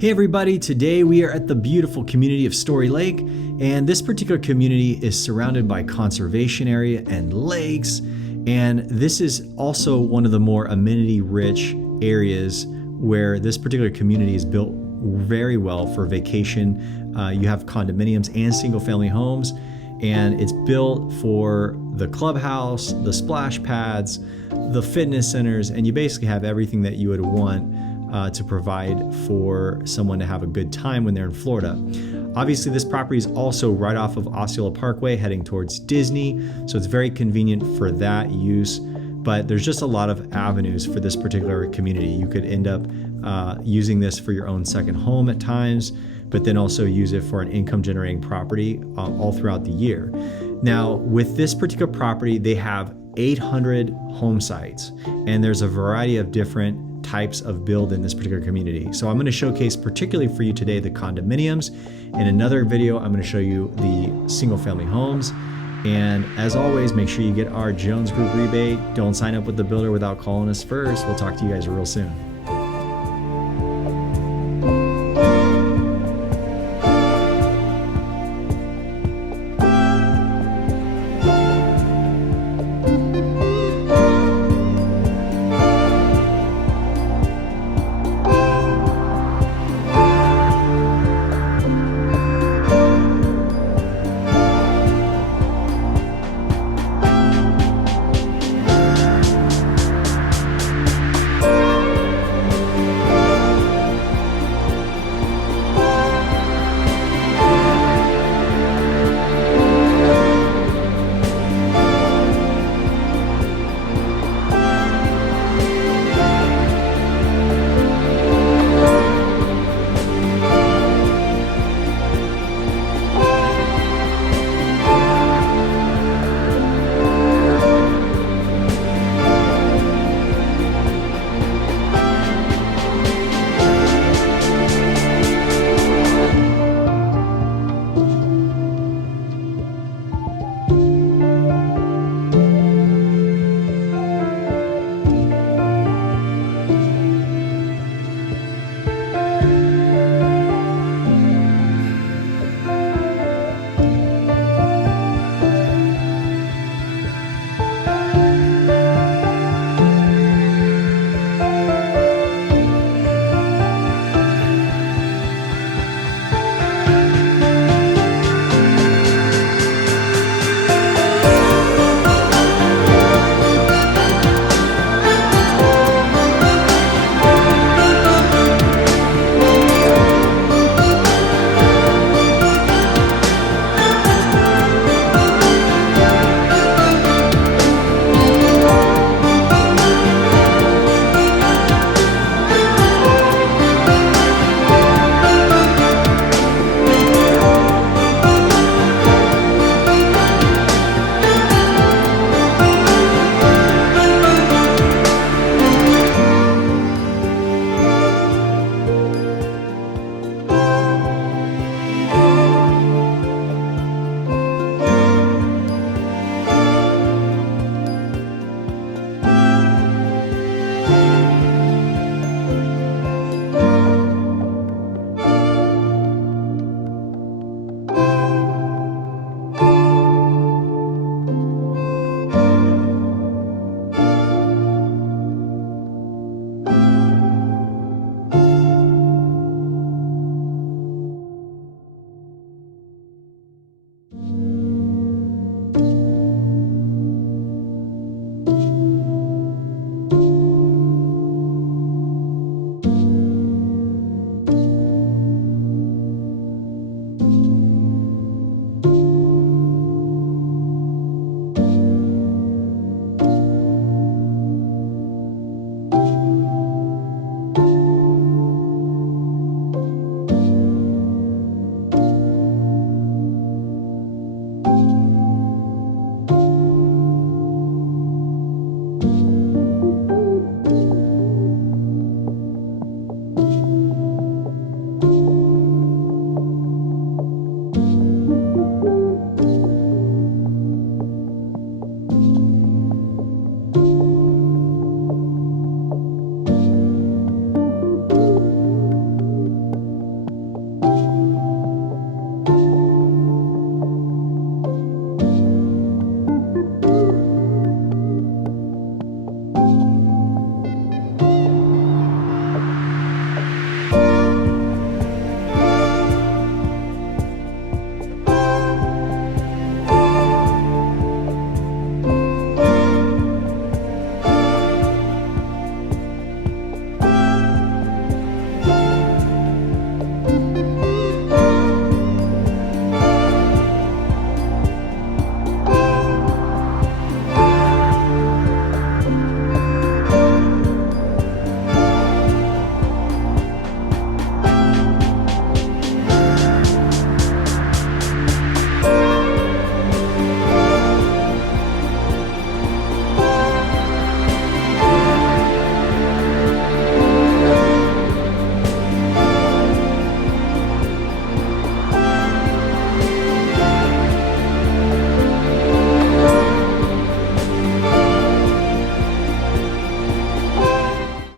Hey everybody, today we are at the beautiful community of Story Lake, and this particular community is surrounded by conservation area and lakes, and this is also one of the more amenity-rich areas where this particular community is built very well for vacation. You have condominiums and single-family homes, and it's built for the clubhouse, the splash pads, the fitness centers, and you basically have everything that you would want to provide for someone to have a good time when they're in Florida. Obviously, this property is also right off of Osceola Parkway heading towards Disney, so it's very convenient for that use. But there's just a lot of avenues for this particular community. You could end up using this for your own second home at times, but then also use it for an income generating property all throughout the year. Now, with this particular property, they have 800 home sites, and there's a variety of different types of build in this particular community. So I'm going to showcase particularly for you today the condominiums. In another video, I'm going to show you the single family homes. And as always, make sure you get our Jones Group rebate. Don't sign up with the builder without calling us first. We'll talk to you guys real soon.